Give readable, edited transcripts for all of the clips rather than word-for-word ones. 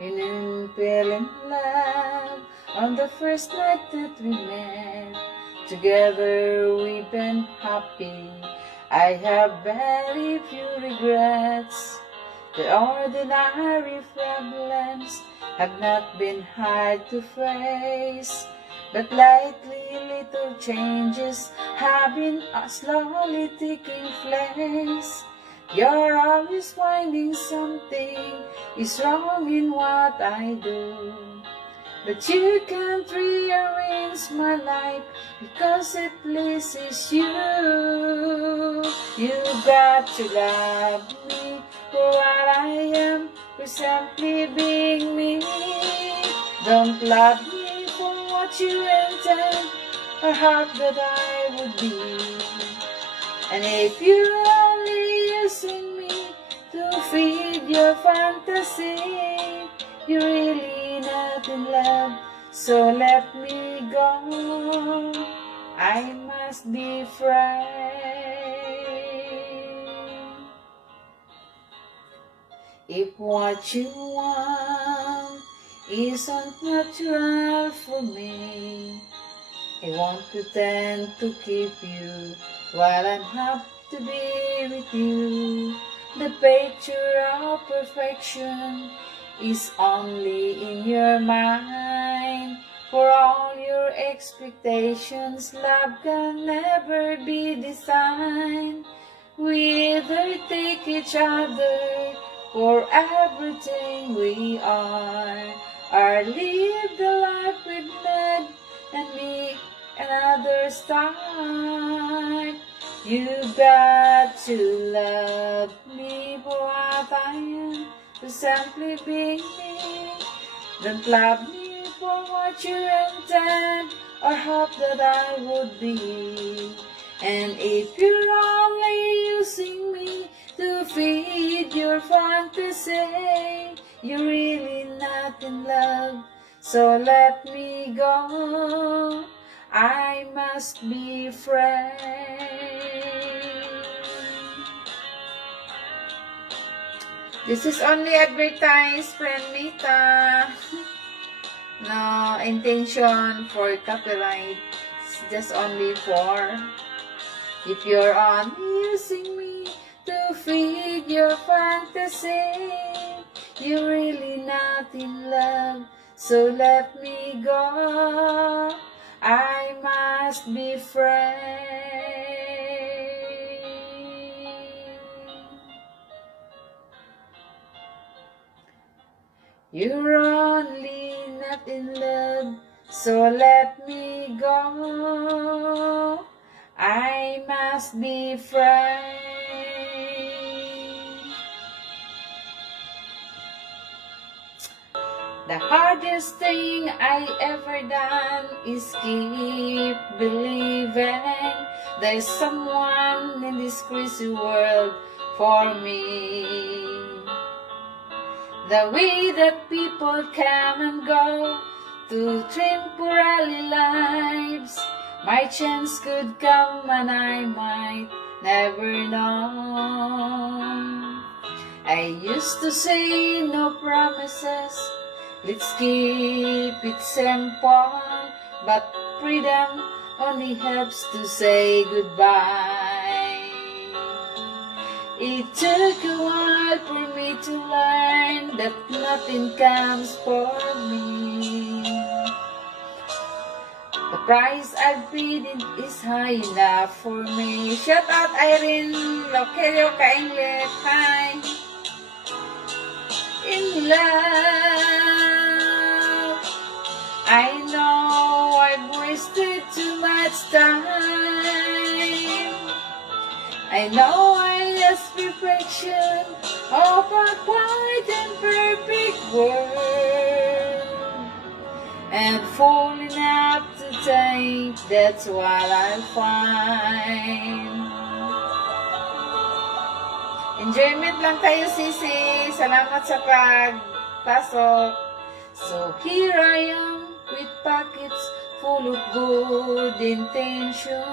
and fell in love on the first night that we met. Together we've been happy. I have very few regrets. The ordinary problems have not been hard to face, but lately little changes have been slowly taking place. You're always finding something is wrong in what I do, but you can't rearrange my life because it pleases you. You got to love me for what I am, for simply being me. Don't love me for what you intend or hope that I would be. And if you're only using me to feed your fantasy, you're really not in love, so let me go. I must be free. If what you want isn't natural for me, I won't pretend to keep you while I'm happy to be with you. The picture of perfection is only in your mind. For all your expectations, love can never be designed. We either take each other for everything we are, or live the life we've led and make another start. You got to love me for what I am, for simply being me. Don't love me for what you intend or hope that I would be. And if you're only using me to feed your fantasy, you're really not in love, so let me go. I must be free. This is only advertised, friend Mita. No intention for copyright. It's just only for if you're only using me to feed your fantasy, you're really not in love, so let me go. I must be free. You're only not in love, so let me go. I must be free. The hardest thing I ever done is keep believing there's someone in this crazy world for me. The way that people come and go to temporary lives, my chance could come and I might never know. I used to say no promises, let's keep it simple, but freedom only helps to say goodbye. It took a while for me to learn that nothing comes for me. The price I've paid is high enough for me. Shout out Irene Loquerio Kainglet. Hi. In love, I know I've wasted too much time. I know I lost perfection of a quiet and perfect world, and falling up to think that's what I'll find. Enjoyment lang tayo, sisi. Salamat sa pagpasok. So here I am with pockets full of good intention,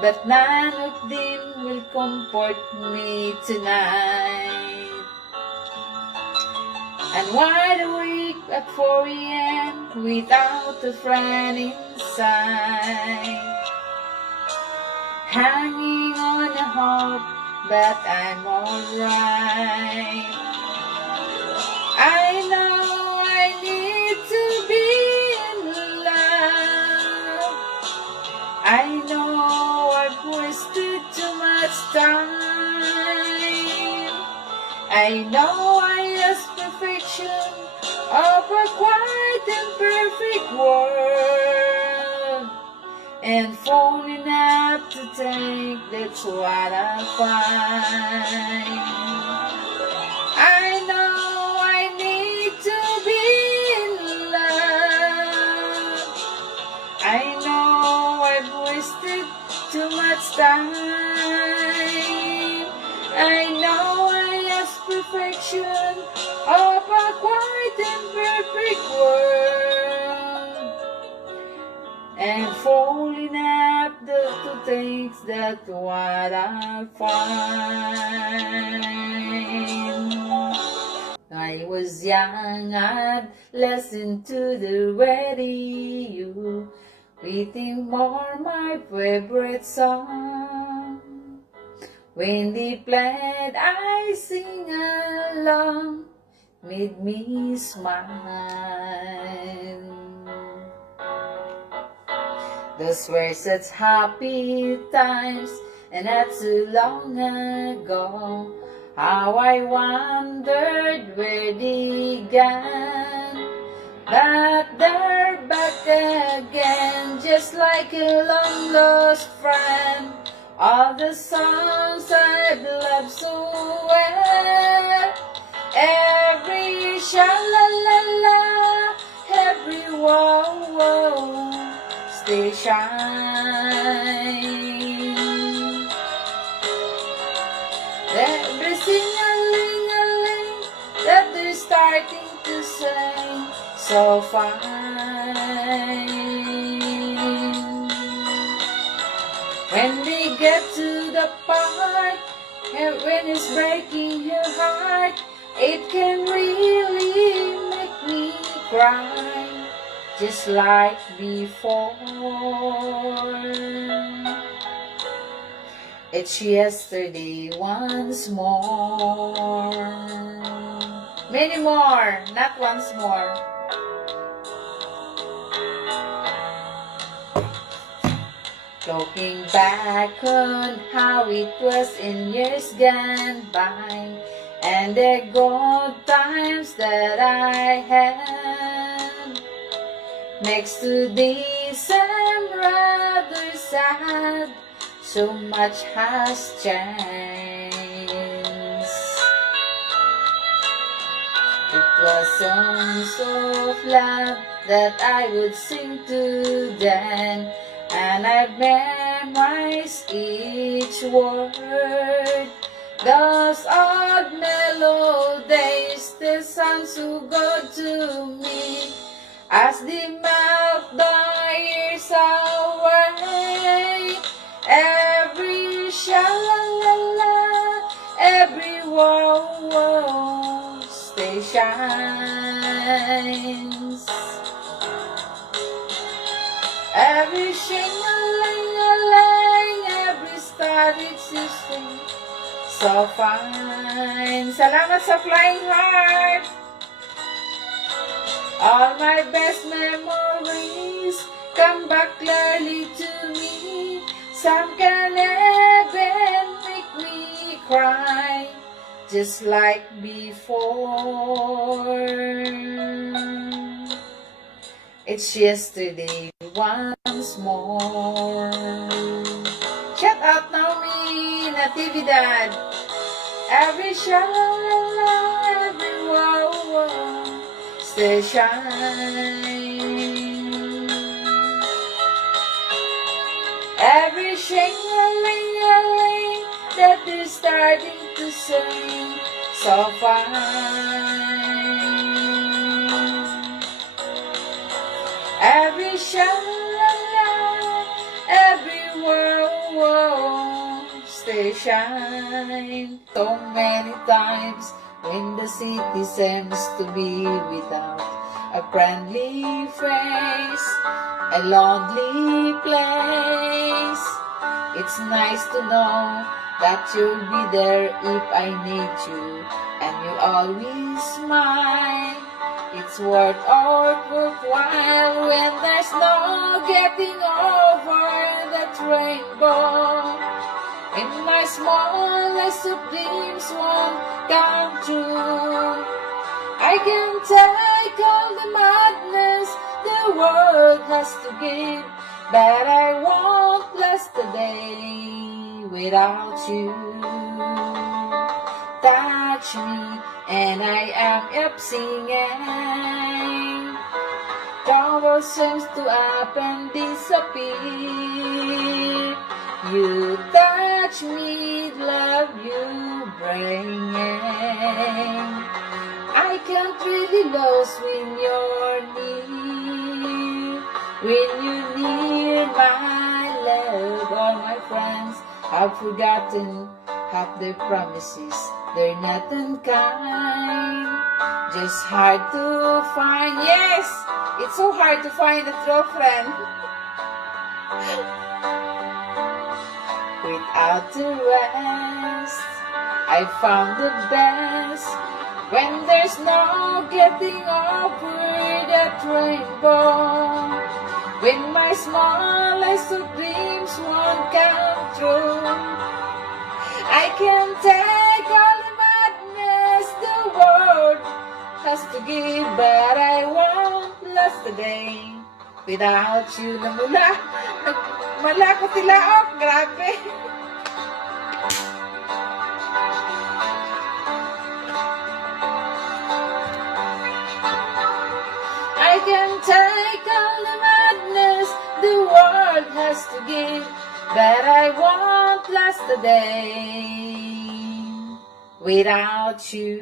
but none of them will comfort me tonight. and wide awake at 4 a.m. without a friend in sight, hanging on a hope that I'm alright. I know I need to be in love. I know I've wasted too much time. I know I ask perfection of a quiet and perfect world, and phoning up to take, that's what I find. I know I need to be in love. I know I've wasted too much time. I know I ask perfection of a quiet and perfect world, and falling up the two things, that's what I find. I was young, I'd listen to the radio, waiting for my favorite song. When they played, I sing along, made me smile. Those were such happy times, and not too long ago. How I wondered where they began, but they're back again, just like a long lost friend. All the songs I've loved so well, every sha-la-la-la, every wow-wow, stay shine. Every sing-a-ling-a-ling that they're starting to sing, so fine. When they get to the part when it's breaking your heart, it can really make me cry, just like before. It's yesterday once more. Many more, not once more. Looking back on how it was in years gone by, and the good times that I had, next to this I'm rather sad. So much has changed. It was songs of love that I would sing to them, and I memorized each word. Those old melodies still sound so good to me, as they melt the years away. Every sha-la-la-la, every wow-wow, stay shines. Every shing-a-ling-a-ling, every star it's sing, so fine. Salamat sa Flying Heart. All my best memories come back clearly to me. Some can even make me cry, just like before. It's yesterday once more. Shout out Naomi Natividad. Every sha-la-la-la, every wow-wow, stay shine. Every shing-a-ling-a-ling that they're starting to sing, so fine. Every sha-la-la, every wow-wow, stay shine. So many times when the city seems to be without a friendly face, a lonely place. It's nice to know that you'll be there if I need you, and you always smile. It's worthwhile when there's no getting over that rainbow. And my smallest of dreams won't come true. I can take all the madness the world has to give, but I won't last a day without you. Touch me and I am up singing. Trouble seems to up and disappear. You touch me, love you bringing. I can't really lose when you're near. When you're near, my love, all my friends have forgotten half their promises. They're not unkind, just hard to find. Yes, it's so hard to find a true friend. Without the rest, I found the best. When there's no getting over that rainbow, when my smallest of dreams won't come true, I can take all the madness the world has to give, but I won't last a day without you. Malako tilaok, grabe. I can take all the madness the world has to give, but I won't last a day without you.